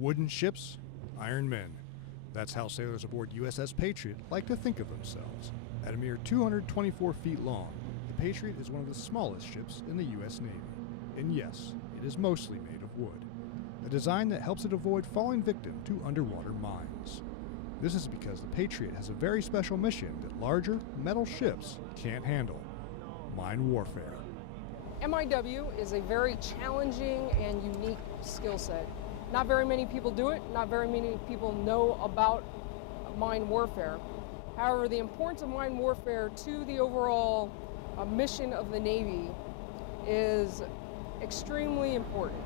Wooden ships, iron men. That's how sailors aboard USS Patriot like to think of themselves. At a mere 224 feet long, the Patriot is one of the smallest ships in the U.S. Navy. And yes, it is mostly made of wood, a design that helps it avoid falling victim to underwater mines. This is because the Patriot has a very special mission that larger, metal ships can't handle: mine warfare. MIW is a very challenging and unique skill set. Not very many people do it, not very many people know about mine warfare. However, the importance of mine warfare to the overall mission of the Navy is extremely important,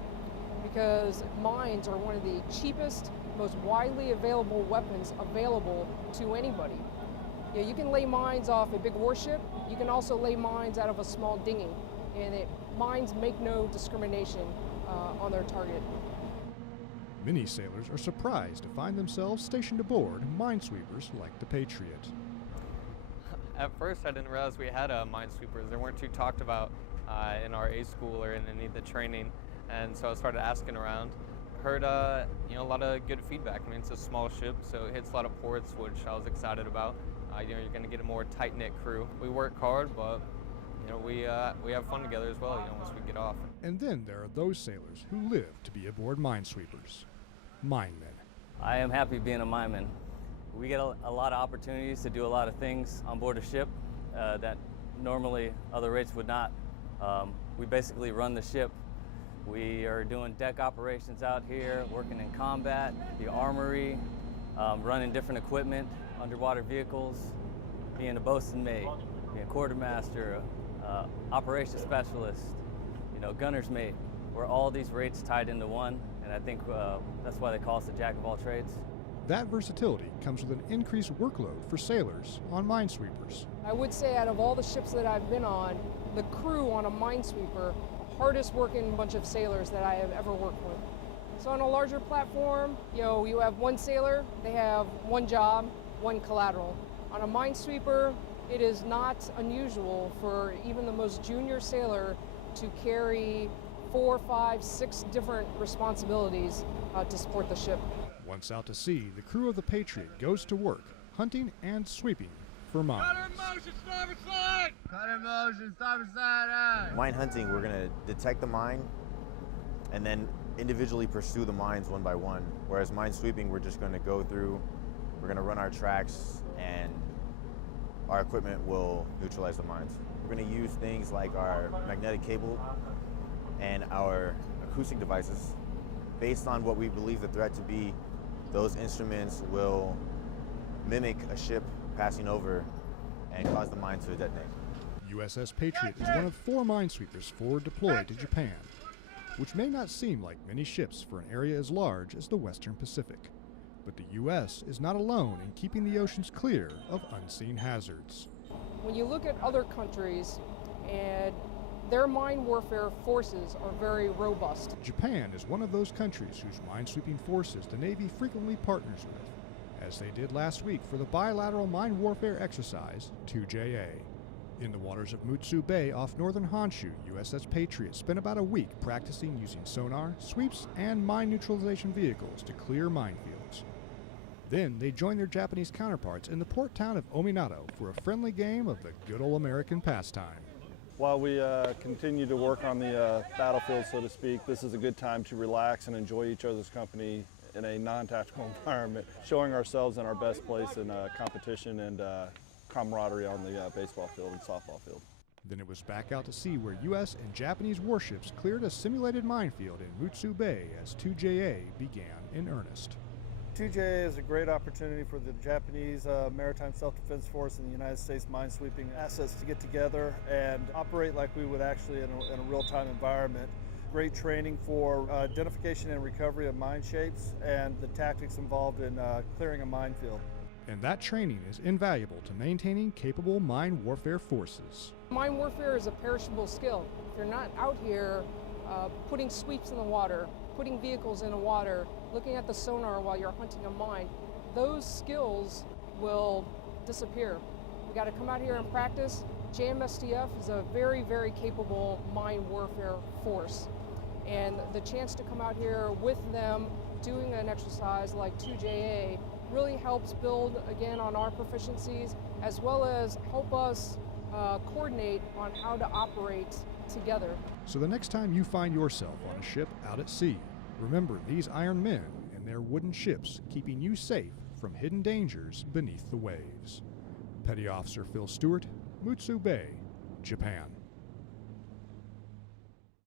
because mines are one of the cheapest, most widely available weapons available to anybody. You can lay mines off a big warship, you can also lay mines out of a small dinghy, and mines make no discrimination on their target. Many sailors are surprised to find themselves stationed aboard minesweepers like the Patriot. At first I didn't realize we had minesweepers. They weren't too talked about in our A school or in any of the training, and so I started asking around. Heard a lot of good feedback. I mean, it's a small ship, so it hits a lot of ports, which I was excited about. You're going to get a more tight-knit crew. We work hard, but we have fun together as well, once we get off. And then there are those sailors who live to be aboard minesweepers. Minemen. I am happy being a mineman. We get a lot of opportunities to do a lot of things on board a ship that normally other rates would not. We basically run the ship. We are doing deck operations out here, working in combat, the armory, running different equipment, underwater vehicles, being a bosun mate, being a quartermaster, operations specialist, gunner's mate. We're all these rates tied into one, and I think that's why they call us the jack of all trades. That versatility comes with an increased workload for sailors on minesweepers. I would say out of all the ships that I've been on, the crew on a minesweeper, hardest working bunch of sailors that I have ever worked with. So on a larger platform, you have one sailor, they have one job, one collateral. On a minesweeper, it is not unusual for even the most junior sailor to carry 4, 5, 6 different responsibilities to support the ship. Once out to sea, the crew of the Patriot goes to work, hunting and sweeping for mines. Cutter in motion, starboard side! Cutter in motion, starboard side! Mine hunting, we're going to detect the mine and then individually pursue the mines one by one. Whereas mine sweeping, we're just going to go through, we're going to run our tracks, and our equipment will neutralize the mines. We're going to use things like our magnetic cable and our acoustic devices. Based on what we believe the threat to be, those instruments will mimic a ship passing over and cause the mine to detonate. USS Patriot is one of 4 minesweepers forward deployed to Japan, which may not seem like many ships for an area as large as the Western Pacific. But the U.S. is not alone in keeping the oceans clear of unseen hazards. When you look at other countries, and their mine warfare forces are very robust. Japan is one of those countries whose minesweeping forces the Navy frequently partners with, as they did last week for the bilateral mine warfare exercise 2JA. In the waters of Mutsu Bay off northern Honshu, USS Patriot spent about a week practicing using sonar, sweeps, and mine neutralization vehicles to clear minefields. Then they joined their Japanese counterparts in the port town of Ominato for a friendly game of the good old American pastime. While we continue to work on the battlefield, so to speak, this is a good time to relax and enjoy each other's company in a non-tactical environment, showing ourselves in our best place in competition and camaraderie on the baseball field and softball field. Then it was back out to sea where U.S. and Japanese warships cleared a simulated minefield in Mutsu Bay as 2JA began in earnest. 2JA is a great opportunity for the Japanese Maritime Self-Defense Force and the United States minesweeping assets to get together and operate like we would actually in a real-time environment. Great training for identification and recovery of mine shapes and the tactics involved in clearing a minefield. And that training is invaluable to maintaining capable mine warfare forces. Mine warfare is a perishable skill. If you're not out here putting sweeps in the water, putting vehicles in the water, looking at the sonar while you're hunting a mine, those skills will disappear. We got to come out here and practice. JMSDF is a very, very capable mine warfare force. And the chance to come out here with them doing an exercise like 2JA really helps build, again, on our proficiencies, as well as help us coordinate on how to operate together. So the next time you find yourself on a ship out at sea, remember these iron men and their wooden ships keeping you safe from hidden dangers beneath the waves. Petty Officer Phil Stewart, Mutsu Bay, Japan.